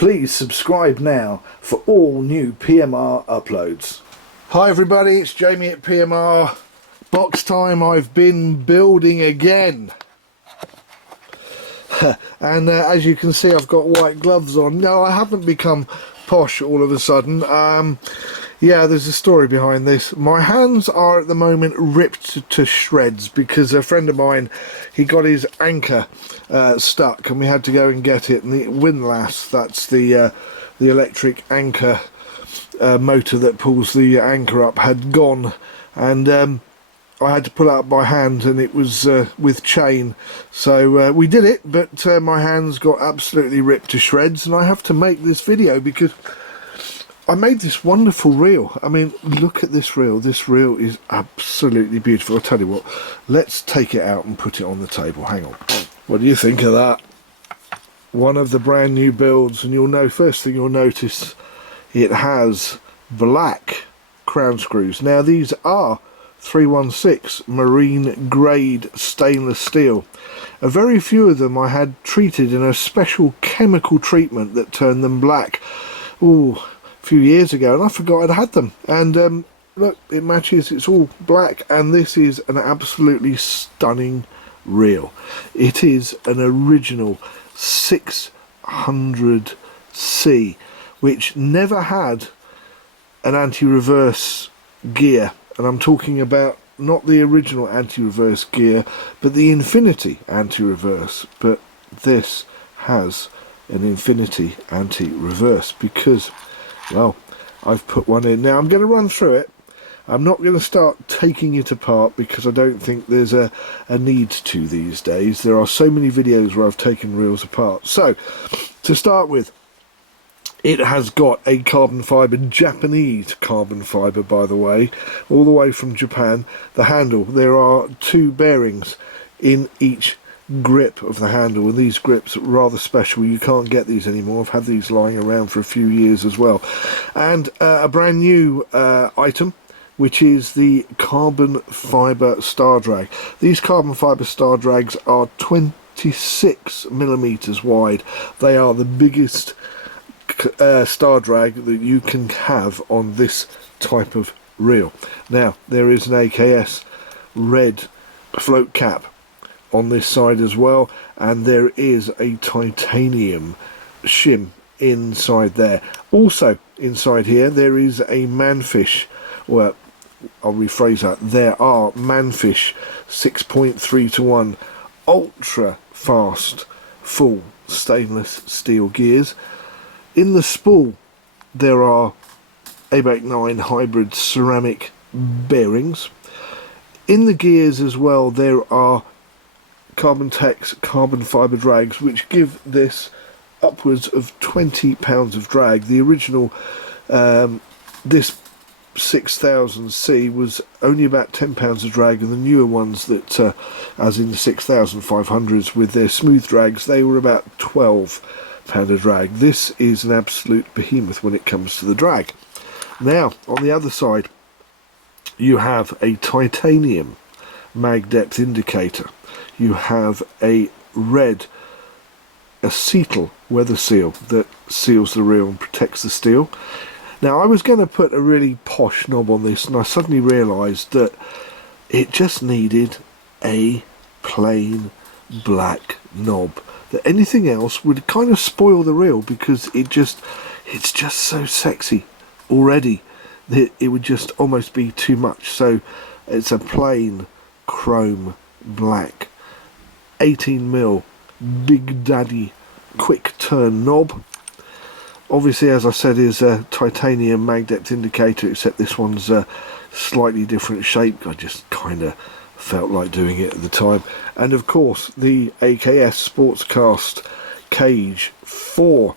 Please subscribe now for all new PMR uploads. Hi everybody, it's Jamie at PMR. Box time. I've been building again. And as you can see, I've got white gloves on. No, I haven't become posh all of a sudden. Yeah, there's a story behind this. My hands are at the moment ripped to shreds because a friend of mine, he got his anchor stuck and we had to go and get it. And the windlass, that's the electric anchor motor that pulls the anchor up, had gone. And I had to pull it up by hand, and it was with chain. So we did it, but my hands got absolutely ripped to shreds, and I have to make this video because I made this wonderful reel. I mean, look at this reel. This reel is absolutely beautiful. I'll tell you what, let's take it out and put it on the table. Hang on. What do you think of that? One of the brand new builds, and you'll know, first thing you'll notice, it has black crown screws. Now these are 316 marine grade stainless steel. A very few of them I had treated in a special chemical treatment that turned them black. Ooh, a few years ago, and I forgot I'd had them. And look, it matches. It's all black, and this is an absolutely stunning reel. It is an original 600C, which never had an anti-reverse gear. And I'm talking about not the original anti-reverse gear, but the Infinity anti-reverse. But this has an Infinity anti-reverse because, well, I've put one in. Now I'm going to run through it. I'm not going to start taking it apart because I don't think there's a need to these days. There are so many videos where I've taken reels apart. So, to start with, it has got a carbon fibre, Japanese carbon fibre by the way, all the way from Japan. The handle, there are two bearings in each grip of the handle, and these grips are rather special. You can't get these anymore. I've had these lying around for a few years as well. And a brand new item, which is the carbon fibre star drag. These carbon fibre star drags are 26mm wide. They are the biggest star drag that you can have on this type of reel. Now there is an AKS red float cap on this side as well, and there is a titanium shim inside there. Also inside here there is a Manfish, well, I'll rephrase that, there are Manfish 6.3:1 ultra fast full stainless steel gears. In the spool there are ABAC 9 hybrid ceramic bearings. In the gears as well there are Carbon Tex carbon fibre drags, which give this upwards of 20 pounds of drag. The original, this 6000C was only about 10 pounds of drag, and the newer ones that, as in the 6500s with their smooth drags, they were about 12 pound of drag. This is an absolute behemoth when it comes to the drag. Now on the other side you have a titanium mag depth indicator. You have a red acetal weather seal that seals the reel and protects the steel. Now I was going to put a really posh knob on this, and I suddenly realised that it just needed a plain black knob. That anything else would kind of spoil the reel because it's just so sexy already that it would just almost be too much. So it's a plain chrome black 18mm Big Daddy quick turn knob. Obviously, as I said, is a titanium mag depth indicator, except this one's a slightly different shape. I just kind of felt like doing it at the time. And of course the AKS Sportscast cage for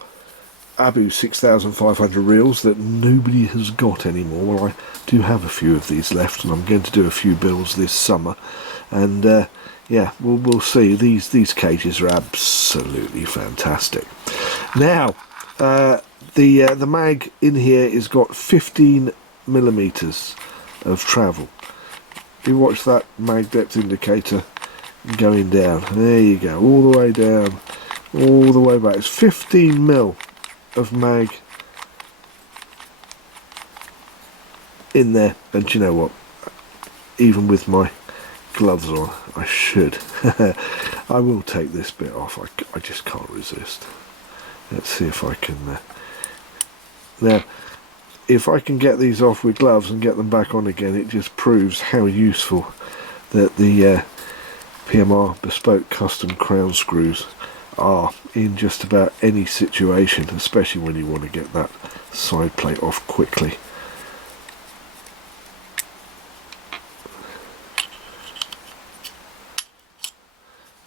Abu 6500 reels that nobody has got anymore. Well, I do have a few of these left, and I'm going to do a few builds this summer, and yeah, we'll see. These cages are absolutely fantastic. Now the mag in here has got 15mm of travel. You watch that mag depth indicator going down. There you go, all the way down, all the way back. It's 15mm of mag in there, and do you know what, even with my gloves on, I should. I will take this bit off. I just can't resist. Let's see if I can now if I can get these off with gloves and get them back on again, it just proves how useful that the PMR Bespoke custom crown screws are in just about any situation, especially when you want to get that side plate off quickly.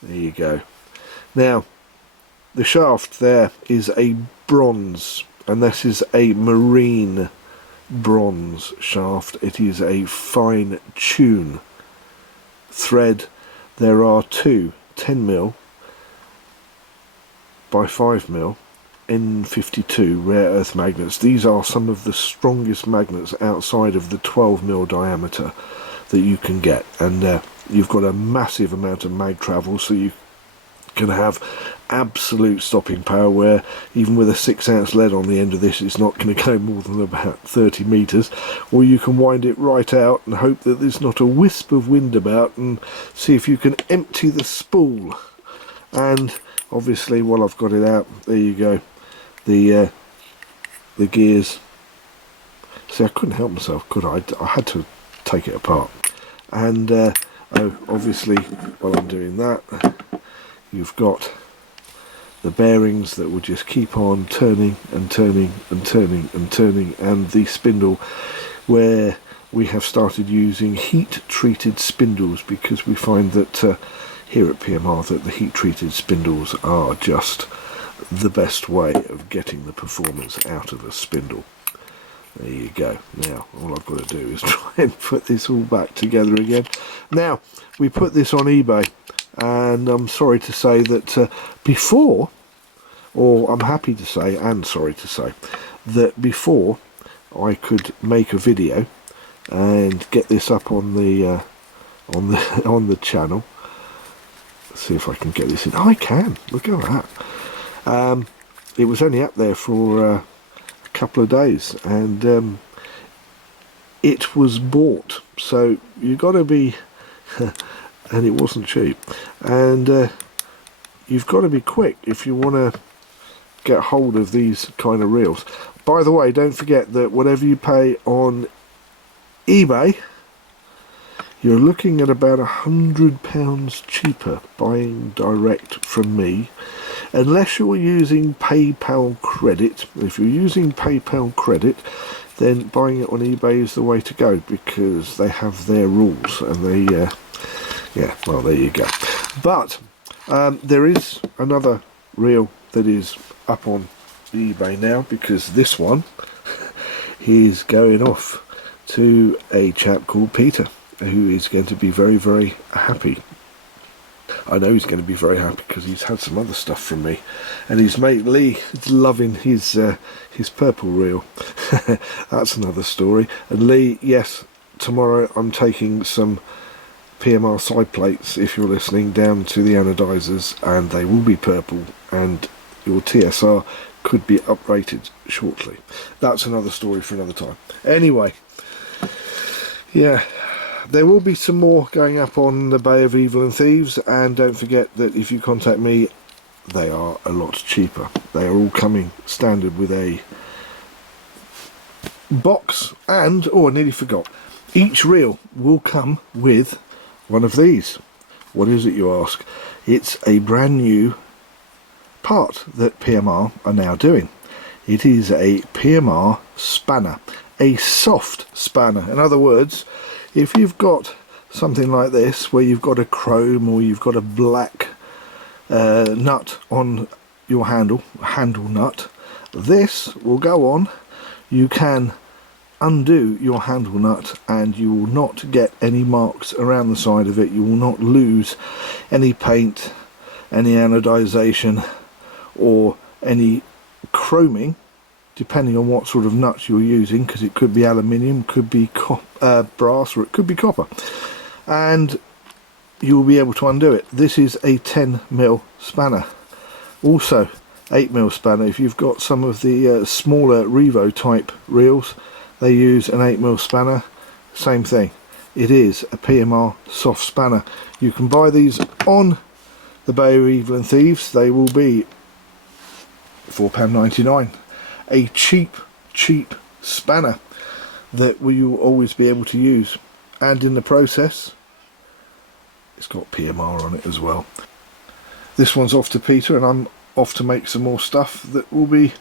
There you go. Now the shaft there is a bronze, and this is a marine bronze shaft. It is a fine tune thread. There are two 10mm by 5mm N52 rare earth magnets. These are some of the strongest magnets outside of the 12mm diameter that you can get, and you've got a massive amount of mag travel, so you can have absolute stopping power, where even with a 6-ounce lead on the end of this, it's not going to go more than about 30 meters. Or you can wind it right out and hope that there's not a wisp of wind about, and see if you can empty the spool. And obviously, while I've got it out, there you go, the gears. See, I couldn't help myself, could I? I had to take it apart. And oh, obviously, while I'm doing that, you've got the bearings that will just keep on turning and turning and turning and turning, and the spindle, where we have started using heat treated spindles, because we find that here at PMR that the heat treated spindles are just the best way of getting the performance out of a spindle. There you go. Now all I've got to do is try and put this all back together again. Now we put this on eBay, and I'm sorry to say that before, or I'm happy to say and sorry to say, that before I could make a video and get this up on the on the channel. Let's see if I can get this in. Oh, I can. Look at that. It was only up there for a couple of days, and it was bought, so you got to be and it wasn't cheap, and you've got to be quick if you want to get hold of these kind of reels. By the way, don't forget that whatever you pay on eBay, you're looking at about £100 cheaper buying direct from me, unless you're using PayPal credit. If you're using PayPal credit, then buying it on eBay is the way to go, because they have their rules, and they yeah, well, there you go. But there is another reel that is up on eBay now, because this one is going off to a chap called Peter, who is going to be very, very happy. I know he's going to be very happy, because he's had some other stuff from me, and his mate Lee is loving his purple reel. That's another story. And Lee, yes, tomorrow I'm taking some PMR side plates, if you're listening, down to the anodizers, and they will be purple, and your TSR could be uprated shortly. That's another story for another time. Anyway, yeah, there will be some more going up on the Bay of Evil and Thieves, and don't forget that if you contact me, they are a lot cheaper. They are all coming standard with a box, and, oh, I nearly forgot, each reel will come with one of these. What is it, you ask? It's a brand new part that PMR are now doing. It is a PMR spanner, a soft spanner. In other words, if you've got something like this, where you've got a chrome or you've got a black nut on your handle nut, this will go on. You can undo your handle nut, and you will not get any marks around the side of it. You will not lose any paint, any anodization, or any chroming, depending on what sort of nuts you're using, because it could be aluminium, could be brass, or it could be copper, and you will be able to undo it. This is a 10mm spanner. Also, 8mm spanner. If you've got some of the smaller Revo type reels, they use an 8mm spanner. Same thing, it is a PMR soft spanner. You can buy these on the Bay of Evil and Thieves. They will be £4.99. A cheap spanner that you will always be able to use, and in the process it's got PMR on it as well. This one's off to Peter, and I'm off to make some more stuff that will be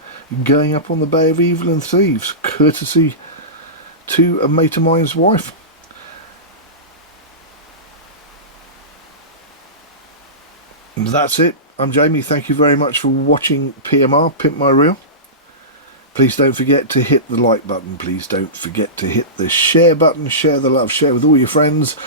going up on the Bay of Evil and Thieves, courtesy to a mate of mine's wife. And that's it. I'm Jamie. Thank you very much for watching PMR, Pimp My Reel. Please don't forget to hit the like button. Please don't forget to hit the share button. Share the love. Share with all your friends.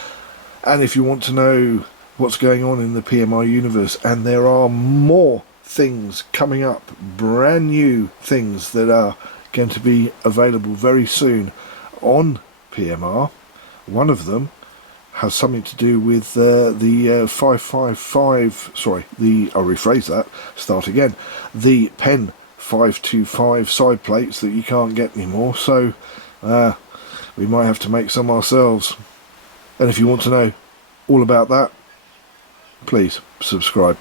And if you want to know what's going on in the PMR universe, and there are more things coming up, brand new things that are going to be available very soon on PMR. One of them has something to do with the 555, sorry, I'll rephrase that, start again, the Pen 525 side plates that you can't get anymore, so we might have to make some ourselves. And if you want to know all about that, please subscribe.